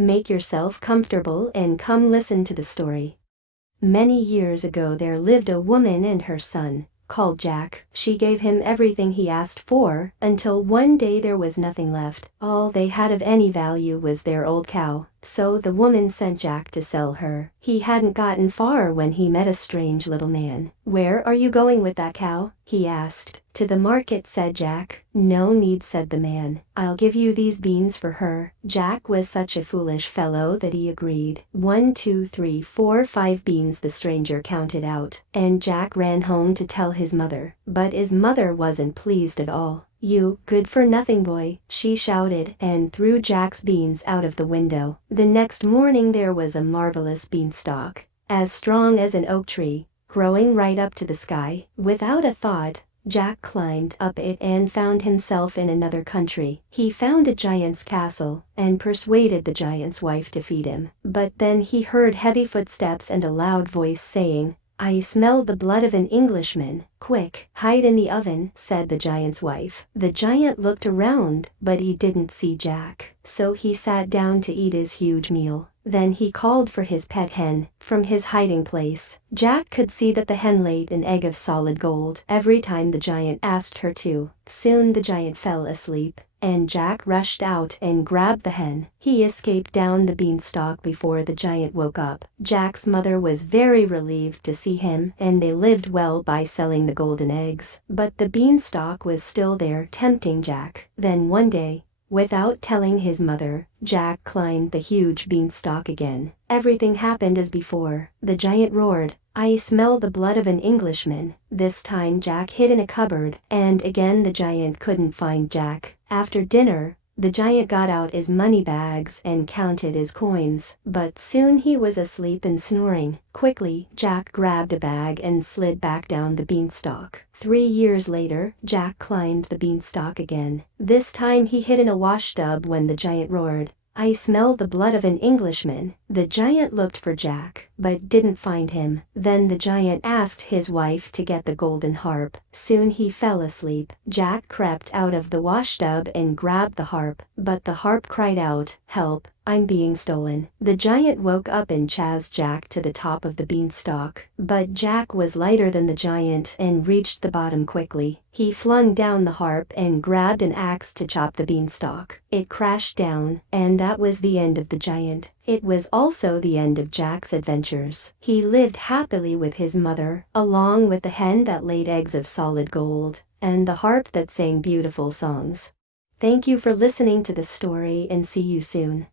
Make yourself comfortable and come listen to the story. Many years ago there lived a woman and her son, called Jack. She gave him everything he asked for, until one day there was nothing left. All they had of any value was their old cow, so the woman sent Jack to sell her. He hadn't gotten far when he met a strange little man. "Where are you going with that cow?" he asked. "To the market," said Jack. "No need," said the man. "I'll give you these beans for her." Jack was such a foolish fellow that he agreed. 1, 2, 3, 4, 5 beans the stranger counted out, and Jack ran home to tell his mother. But his mother wasn't pleased at all. "You good-for-nothing boy," she shouted, and threw Jack's beans out of the window. The next morning there was a marvelous beanstalk, as strong as an oak tree, growing right up to the sky. Without a thought, Jack climbed up it and found himself in another country. He found a giant's castle and persuaded the giant's wife to feed him. But then he heard heavy footsteps and a loud voice saying, "I smell the blood of an Englishman." "Quick, hide in the oven," said the giant's wife. The giant looked around, but he didn't see Jack, so he sat down to eat his huge meal. Then he called for his pet hen from his hiding place. Jack could see that the hen laid an egg of solid gold every time the giant asked her to. Soon the giant fell asleep, and Jack rushed out and grabbed the hen. He escaped down the beanstalk before the giant woke up. Jack's mother was very relieved to see him, and they lived well by selling the golden eggs. But the beanstalk was still there, tempting Jack. Then one day, without telling his mother, Jack climbed the huge beanstalk again. Everything happened as before. The giant roared, "I smell the blood of an Englishman." This time Jack hid in a cupboard, and again the giant couldn't find Jack. After dinner, the giant got out his money bags and counted his coins, but soon he was asleep and snoring. Quickly, Jack grabbed a bag and slid back down the beanstalk. 3 years later, Jack climbed the beanstalk again. This time he hid in a washtub when the giant roared, "I smell the blood of an Englishman." The giant looked for Jack, but didn't find him. Then the giant asked his wife to get the golden harp. Soon he fell asleep. Jack crept out of the washtub and grabbed the harp, but the harp cried out, "Help, I'm being stolen." The giant woke up and chased Jack to the top of the beanstalk. But Jack was lighter than the giant and reached the bottom quickly. He flung down the harp and grabbed an axe to chop the beanstalk. It crashed down, and that was the end of the giant. It was also the end of Jack's adventures. He lived happily with his mother, along with the hen that laid eggs of solid gold, and the harp that sang beautiful songs. Thank you for listening to the story, and see you soon.